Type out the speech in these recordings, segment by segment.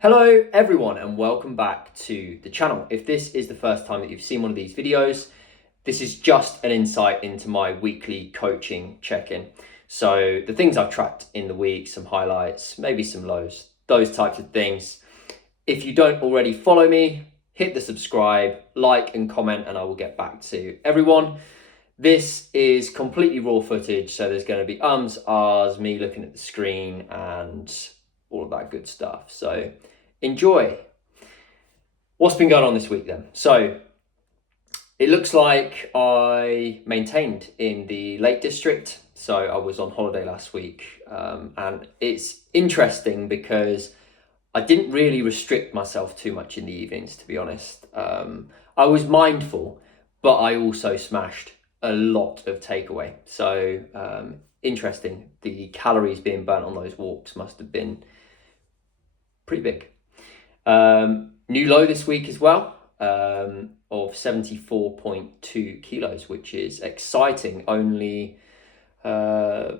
Hello everyone and welcome back to the channel. If this is the first time that you've seen one of these videos, this is just an insight into my weekly coaching check-in. So the things I've tracked in the week, some highlights, maybe some lows, those types of things. If you don't already follow me, hit the subscribe, like and comment, and I will get back to everyone. This is completely raw footage, so there's going to be ums, ahs, me looking at the screen and all of that good stuff. So enjoy. What's been going on this week then? So it looks like I maintained in the Lake District. So I was on holiday last week, and it's interesting because I didn't really restrict myself too much in the evenings, to be honest. I was mindful, but I also smashed a lot of takeaway. So interesting. The calories being burnt on those walks must have been pretty big. New low this week as well, of 74.2 kilos, which is exciting. Only about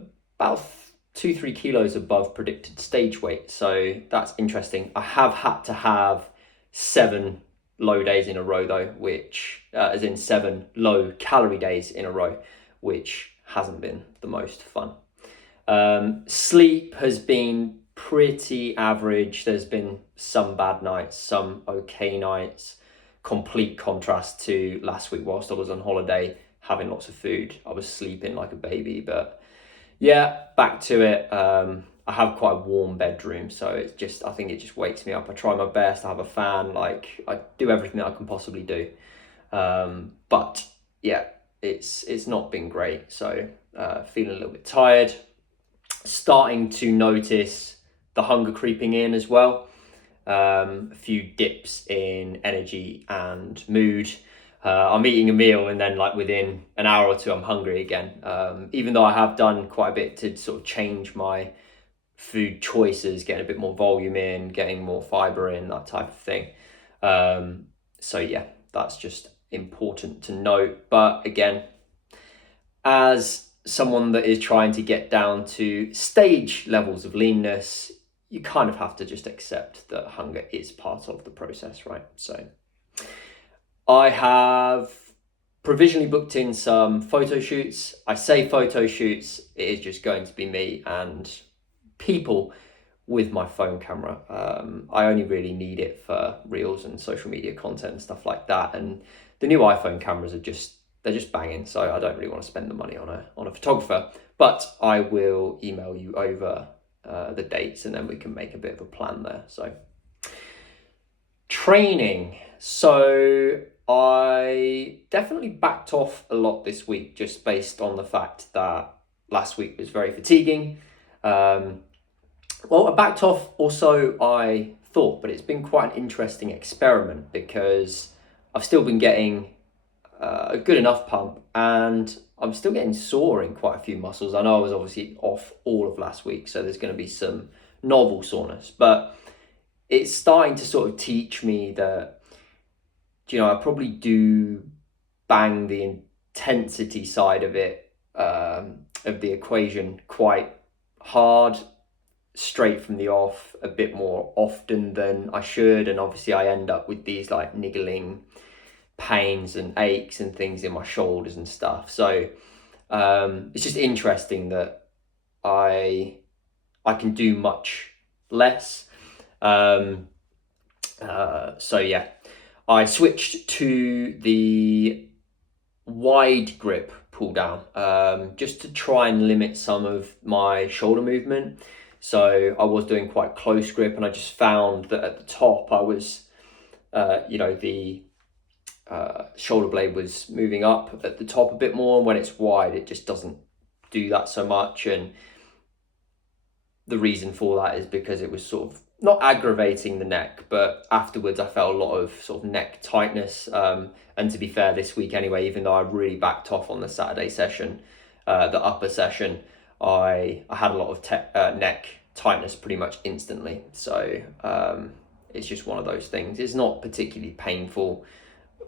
2-3 kilos above predicted stage weight. So that's interesting. I have had to have 7 low days in a row though, which as in 7 low calorie days in a row, which hasn't been the most fun. Sleep has been pretty average. There's been some bad nights, some okay nights. Complete contrast to last week whilst I was on holiday having lots of food. I was sleeping like a baby, but yeah, back to it. I have quite a warm bedroom, so I think it just wakes me up. I try my best. I have a fan, like I do everything that I can possibly do. But yeah, it's not been great. So feeling a little bit tired, starting to notice the hunger creeping in as well. A few dips in energy and mood. I'm eating a meal and then like within an hour or two I'm hungry again. Even though I have done quite a bit to sort of change my food choices, getting a bit more volume in, getting more fiber in, that type of thing. So yeah, that's just important to note. But again, as someone that is trying to get down to stage levels of leanness, you kind of have to just accept that hunger is part of the process, right? So I have provisionally booked in some photo shoots. I say photo shoots, it is just going to be me and people with my phone camera. I only really need it for reels and social media content and stuff like that. And the new iPhone cameras are they're just banging. So I don't really want to spend the money on a photographer, but I will email you over the dates and then we can make a bit of a plan there. So training. So I definitely backed off a lot this week just based on the fact that last week was very fatiguing. Well, I backed off also, I thought, but it's been quite an interesting experiment because I've still been getting a good enough pump and I'm still getting sore in quite a few muscles. I know I was obviously off all of last week, so there's going to be some novel soreness, but it's starting to sort of teach me that, I probably do bang the intensity side of it, of the equation quite hard, straight from the off, a bit more often than I should. And obviously I end up with these like niggling pains and aches and things in my shoulders and stuff. So it's just interesting that I can do much less. So yeah, I switched to the wide grip pull down, just to try and limit some of my shoulder movement. So I was doing quite close grip and I just found that at the top I was, the shoulder blade was moving up at the top a bit more. And when it's wide, it just doesn't do that so much. And the reason for that is because it was sort of not aggravating the neck, but afterwards I felt a lot of sort of neck tightness. And to be fair, this week anyway, even though I really backed off on the Saturday session, the upper session, I had a lot of neck tightness pretty much instantly. So it's just one of those things. It's not particularly painful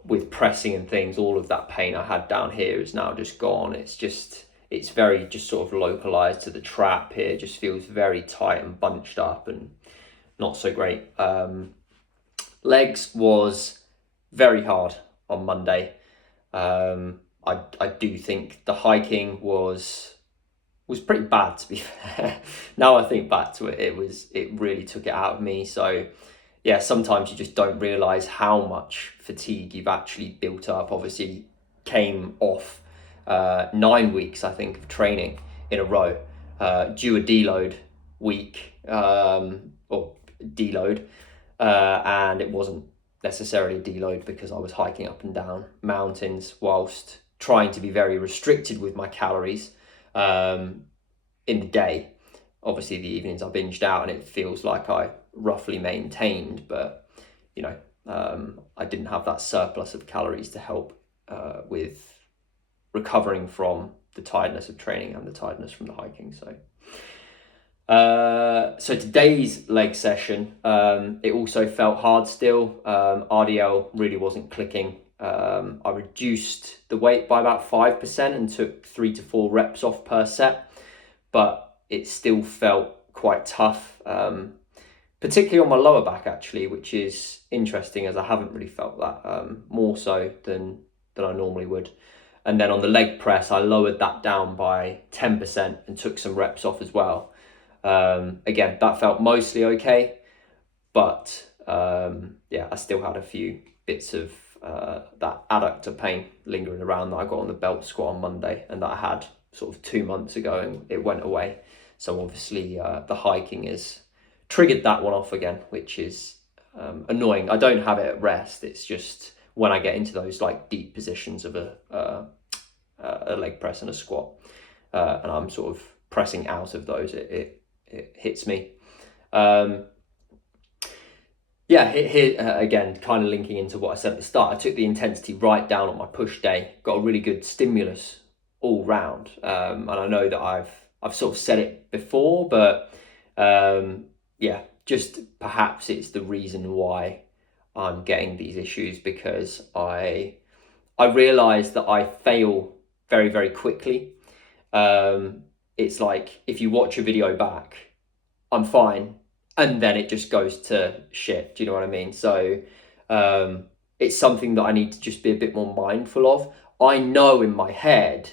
with pressing and things. All of that pain I had down here is now just gone. It's very just sort of localized to the trap here. It just feels very tight and bunched up and not so great. Legs was very hard on Monday. I do think the hiking was pretty bad, to be fair. Now I think back to it, it really took it out of me. So yeah, sometimes you just don't realize how much fatigue you've actually built up. Obviously, came off 9 weeks, I think, of training in a row, due a deload week, or deload, and it wasn't necessarily a deload because I was hiking up and down mountains whilst trying to be very restricted with my calories in the day. Obviously, the evenings I binged out and it feels like I roughly maintained, but you know, I didn't have that surplus of calories to help with recovering from the tiredness of training and the tiredness from the hiking. So today's leg session, it also felt hard still. RDL really wasn't clicking. I reduced the weight by about 5% and took 3 to 4 reps off per set, but it still felt quite tough, particularly on my lower back actually, which is interesting as I haven't really felt that, more so than I normally would. And then on the leg press, I lowered that down by 10% and took some reps off as well. Again, that felt mostly okay, but yeah, I still had a few bits of that adductor pain lingering around that I got on the belt squat on Monday and that I had sort of 2 months ago and it went away. So obviously the hiking has triggered that one off again, which is annoying. I don't have it at rest. It's just when I get into those like deep positions of a leg press and a squat, and I'm sort of pressing out of those, it hits me. Yeah, again, kind of linking into what I said at the start, I took the intensity right down on my push day, got a really good stimulus all round. And I know that I've sort of said it before, but yeah, just perhaps it's the reason why I'm getting these issues, because I realize that I fail very, very quickly. It's like if you watch a video back, I'm fine, and then it just goes to shit. Do you know what I mean? So it's something that I need to just be a bit more mindful of. I know in my head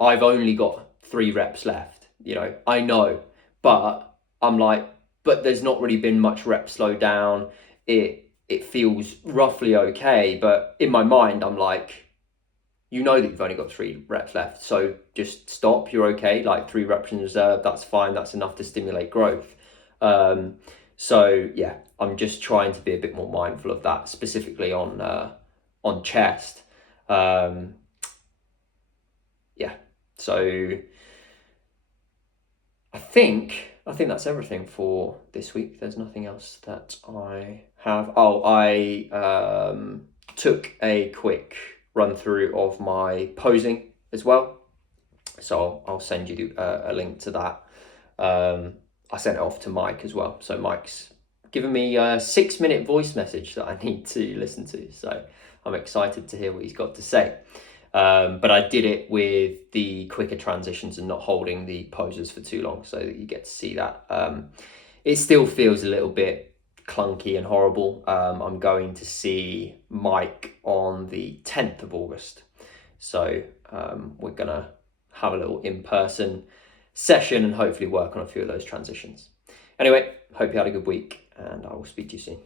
I've only got 3 reps left, you know, I know, but I'm like, but there's not really been much rep slow down. It feels roughly okay, but in my mind, I'm like, you know that you've only got 3 reps left, so just stop, you're okay, like 3 reps in reserve, that's fine, that's enough to stimulate growth. So yeah, I'm just trying to be a bit more mindful of that, specifically on chest. Yeah, so I think that's everything for this week. There's nothing else that I have. Oh, I took a quick run through of my posing as well, so I'll send you a link to that. I sent it off to Mike as well, so Mike's given me a 6-minute voice message that I need to listen to, so I'm excited to hear what he's got to say. But I did it with the quicker transitions and not holding the poses for too long, so that you get to see that. It still feels a little bit clunky and horrible. I'm going to see Mike on the 10th of August. So we're going to have a little in-person session and hopefully work on a few of those transitions. Anyway, hope you had a good week and I will speak to you soon.